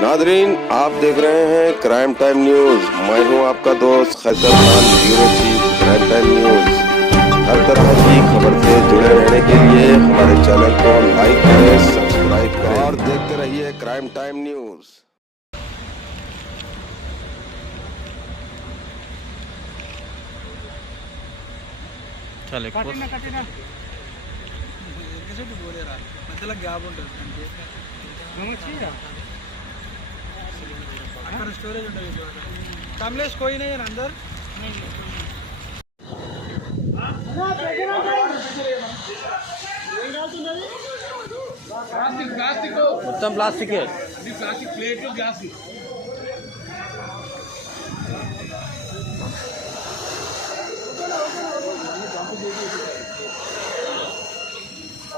Nadreen, आप देख रहे हैं क्राइम टाइम न्यूज। मैं हूं आपका दोस्त Khaiser Khan, bureau chief Crime Time News. हर तरह की खबर से जुड़े रहने के लिए हमारे चैनल को लाइक करें, सब्सक्राइब करें और देखते रहिए क्राइम टाइम न्यूज। चल మధ్యలో గ్యాప్ ఉంటుంది అక్కడ స్టోరేజ్ ఉంటుంది కమలేష్ कोई नहीं है अंदर మొత్తం ప్లాస్టికే ప్లాస్టిక్ ప్లేట్ గ్లాస్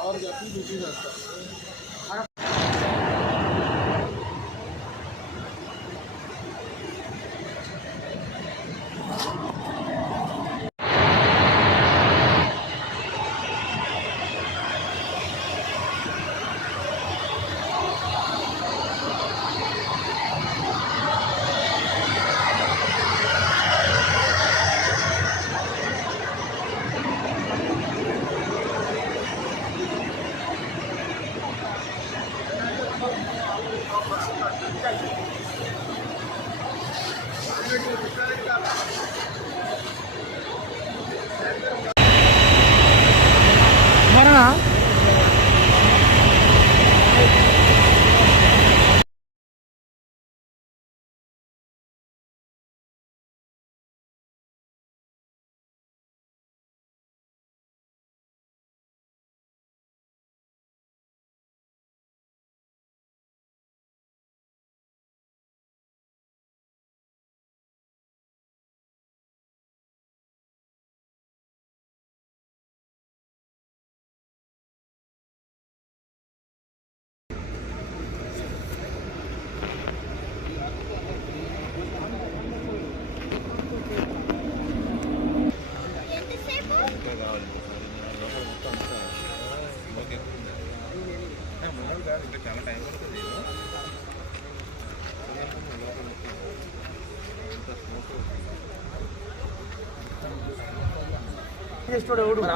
और जाती दूसरी रास्ता और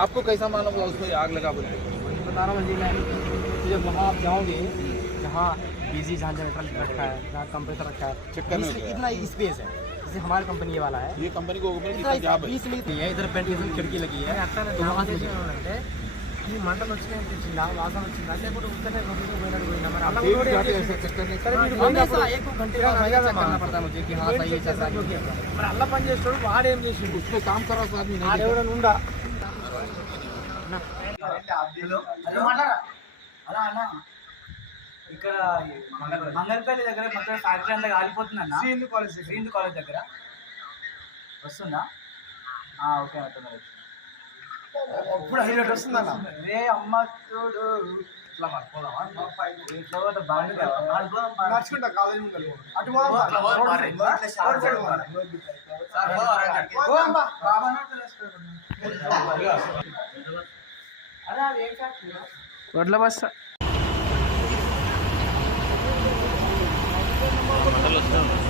आपको कैसा मालूम हुआ उसको आग लगा बोलते? बता रहा हूँ जी मैं, जब वहाँ आप जाओगे जहाँ बिजी जहाँ जनरेटर रखा है, जहाँ कंप्रेसर रखा है, इतना स्पेस है। जैसे हमारी कंपनी वाला है, ये कंपनी को ऊपर कितना जाप है? 20 मीटर है, इधर वेंटिलेशन खिड़की लगी है। तो वहाँ से ఈ మంటలు వచ్చినాయని తెలిసిందా, వాసన వచ్చిందా, లేకపోతే ఉత్తనే रोटी పోయినా మరి అలా एक घंटे ऐसे चेक करने का एक घंटे करना पड़ता है मुझे कि हाँ सही है चल रहा है। మరి అల్ల పని చేస్తాడు వాడు ఏం చేసిండు, उसमें काम करा तो आदमी नहीं ఆడెవడన్నా ఉండా ఇక్కడ మంగళపల్లి దగ్గర మొత్తం ఫ్యాక్టరీ అంతా కాలిపోతుంది అన్న. శ్రీహిందూ కాలేజ్ దగ్గర వస్తుందా? ఓకే అవుతుంది. ఇప్పుడు హైలైట్ వస్తుందన్న. రే అమ్మ చూడు ఇట్లా పట్టుకోదామా, ఇట్లా బాగుంది నడుచుకుంటా కాలేజ్ ముందు అటు వడ్ల బస్తా మంటలు వస్తున్నాయి.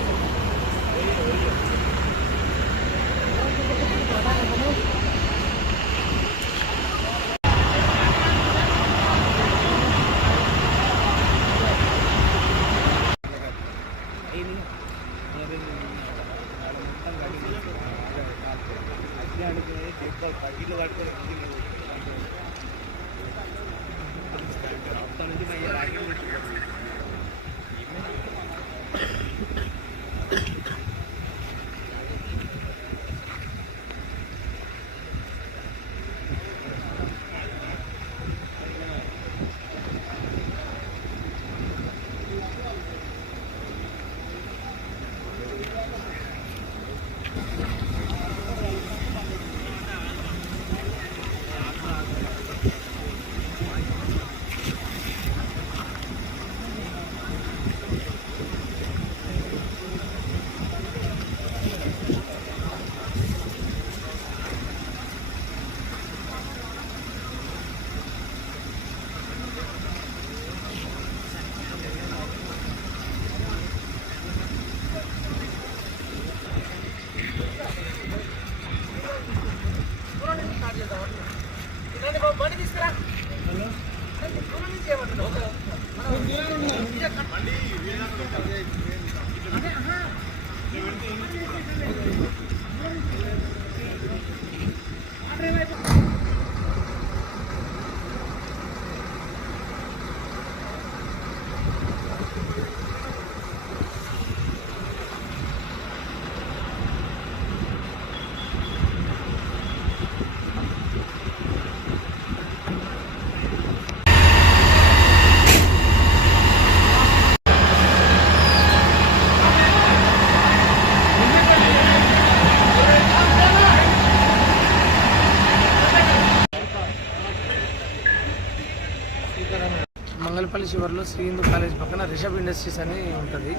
మంగళపల్లి శివర్లో శ్రీ హిందూ కాలేజ్ పక్కన రిషబ్ ఇండస్ట్రీస్ అని ఉంటుంది.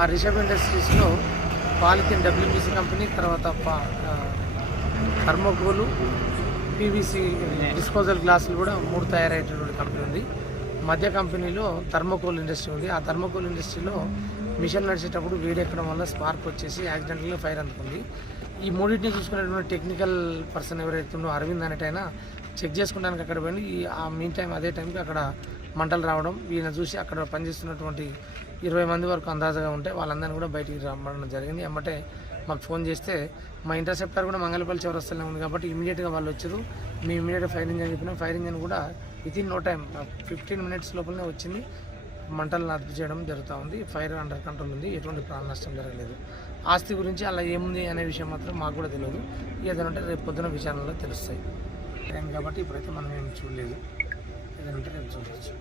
ఆ రిషబ్ ఇండస్ట్రీస్లో పాలిథిన్ డబ్ల్యూపీసీ కంపెనీ, తర్వాత థర్మోకోలు, పీవీసీ డిస్పోజల్ గ్లాసులు కూడా 3 తయారయ్యేటటువంటి కంపెనీ ఉంది. మధ్య కంపెనీలో థర్మోకోల్ ఇండస్ట్రీ ఉంది. ఆ థర్మోకోల్ ఇండస్ట్రీలో మిషన్ నడిచేటప్పుడు వేడెక్కడం వల్ల స్పార్క్ వచ్చేసి యాక్సిడెంటల్గా ఫైర్ అందుకుంది. ఈ మూడింటిని చూసుకునేటువంటి టెక్నికల్ పర్సన్ ఎవరైతుండో అరవింద్ అనేటైనా చెక్ చేసుకోవడానికి అక్కడ పోయి ఆ మీన్ టైం అదే టైంకి అక్కడ మంటలు రావడం, ఈయన చూసి అక్కడ పనిచేస్తున్నటువంటి 20 మంది వరకు అందాజగా ఉంటే వాళ్ళందరినీ కూడా బయటికి రమ్మడం జరిగింది. ఎమ్మటే మాకు ఫోన్ చేస్తే మా ఇంటర్సెప్టర్ కూడా మంగళపల్లి చౌరస్తాలో ఉంది కాబట్టి ఇమీడియట్గా వాళ్ళు వచ్చారు. మేము ఇమీడియట్గా ఫైర్ ఇంజన్ చెప్పినాం. ఫైర్ ఇంజన్ కూడా వితిన్ నో టైం 15 మినిట్స్ లోపలనే వచ్చింది. మంటలను అదుపు చేయడం జరుగుతూ ఉంది. ఫైర్ అండర్ కంట్రోల్ ఉంది. ఎటువంటి ప్రాణ నష్టం జరగలేదు. ఆస్తి గురించి అలా ఏముంది అనే విషయం మాత్రం మాకు కూడా తెలియదు. ఏదంటే రేపు పొద్దున విచారణలో తెలుస్తాయి టైం కాబట్టి ఇప్పుడైతే మనం ఏం చూడలేదు. ఏదంటే రేపు చూడవచ్చు.